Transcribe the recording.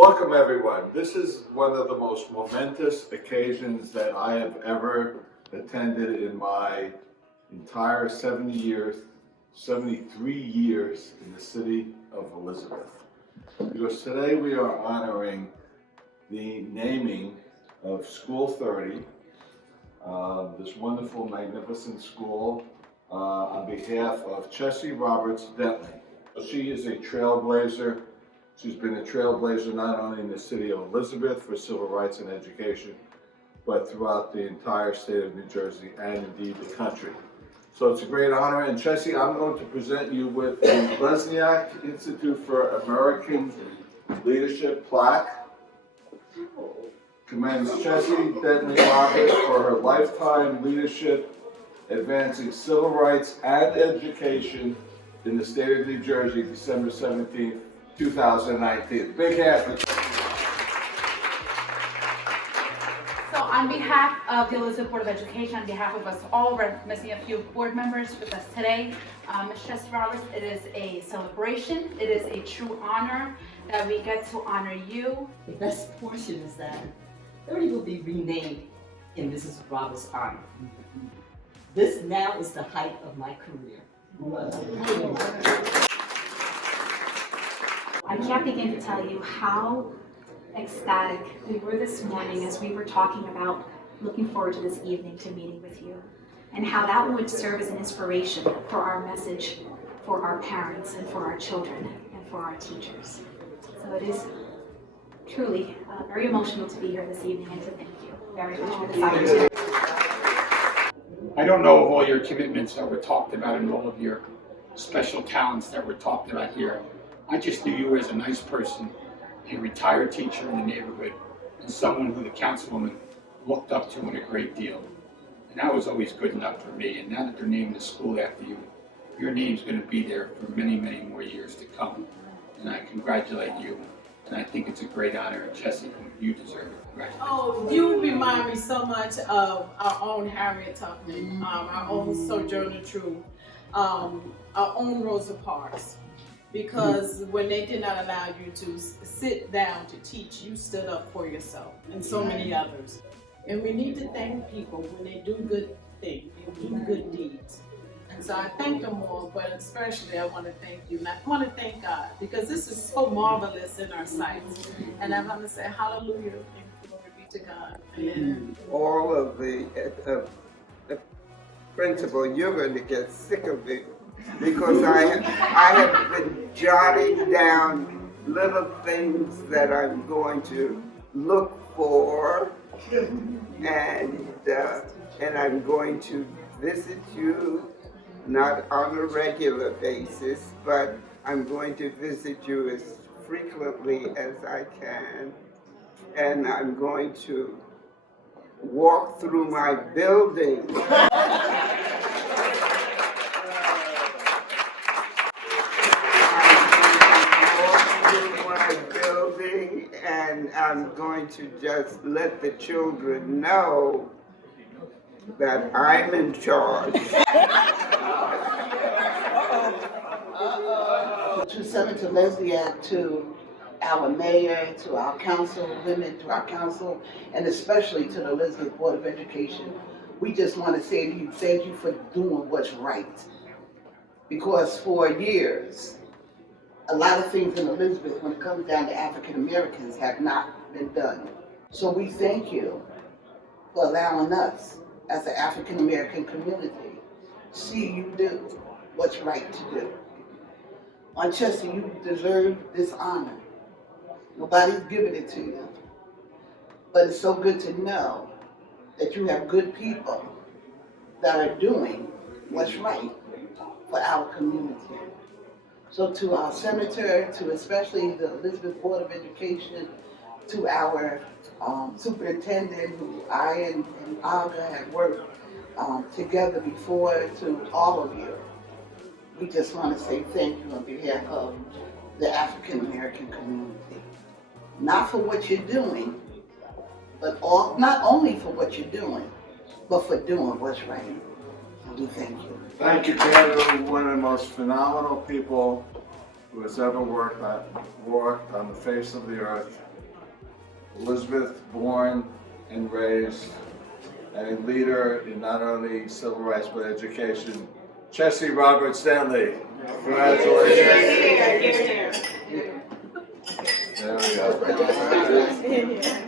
Welcome everyone. This is one of the most momentous occasions that I have ever attended in my entire 73 years in the city of Elizabeth. Because today we are honoring the naming of School 30, this wonderful, magnificent school, on behalf of Chessie Roberts Dentley. She is a trailblazer. She's been a trailblazer not only in the city of Elizabeth for civil rights and education, but throughout the entire state of New Jersey and indeed the country. So it's a great honor. And Chessie, I'm going to present you with the Lesniak Institute for American Leadership plaque. Commends Chessie Dentley Roberts for her lifetime leadership, advancing civil rights and education in the state of New Jersey, December 17th, 2019. Big hand for Chessie. So on behalf of the Elizabeth Board of Education, on behalf of us all, we're missing a few board members with us today. Ms. Chessie Roberts, it is a celebration. It is a true honor that we get to honor you. The best portion is that 30 will be renamed in Mrs. Roberts' honor. This now is the height of my career. I can't begin to tell you how ecstatic we were this morning as we were talking about looking forward to this evening to meeting with you, and how that would serve as an inspiration for our message for our parents and for our children and for our teachers. So it is truly very emotional to be here this evening and to thank you very much for this opportunity. I don't know of all your commitments that were talked about and all of your special talents that were talked about here. I just knew you as a nice person, a retired teacher in the neighborhood, and someone who the councilwoman looked up to in a great deal. And that was always good enough for me. And now that they're naming the school after you, your name's going to be there for many, many more years to come. And I congratulate you. And I think it's a great honor. And Chessie, you deserve it. Congratulations. Oh, you remind me so much of our own Harriet Tubman, our own Sojourner, our own Rosa Parks. Because when they did not allow you to sit down to teach, you stood up for yourself and so many others. And we need to thank people when they do good things, they do good deeds. And so I thank them all, but especially I want to thank you. And I want to thank God, because this is so marvelous in our sights. And I want to say hallelujah and glory be to God. Amen. All of the principal, you're going to get sick of it, because I have been jotting down little things that I'm going to look for, and I'm going to visit you, not on a regular basis, but I'm going to visit you as frequently as I can, and I'm going to walk through my building. And I'm going to just let the children know that I'm in charge. To Senator Lesniak, to our mayor, to our councilwomen, to our council, and especially to the Elizabeth Board of Education, we just want to say to you, thank you for doing what's right. Because for years, a lot of things in Elizabeth, when it comes down to African Americans, have not been done. So we thank you for allowing us, as an African American community, see you do what's right to do. On Chessie, you deserve this honor. Nobody's giving it to you. But it's so good to know that you have good people that are doing what's right for our community. So to our senator, to especially the Elizabeth Board of Education, to our superintendent, who I and Olga have worked together before, to all of you, we just want to say thank you on behalf of the African American community. Not for what you're doing, but not only for what you're doing, but for doing what's right. And we thank you. Thank you, Kendra, one of the most phenomenal people who has ever walked on the face of the earth. Elizabeth, born and raised, and a leader in not only civil rights but education. Chessie Roberts Dentley. Congratulations. There we go.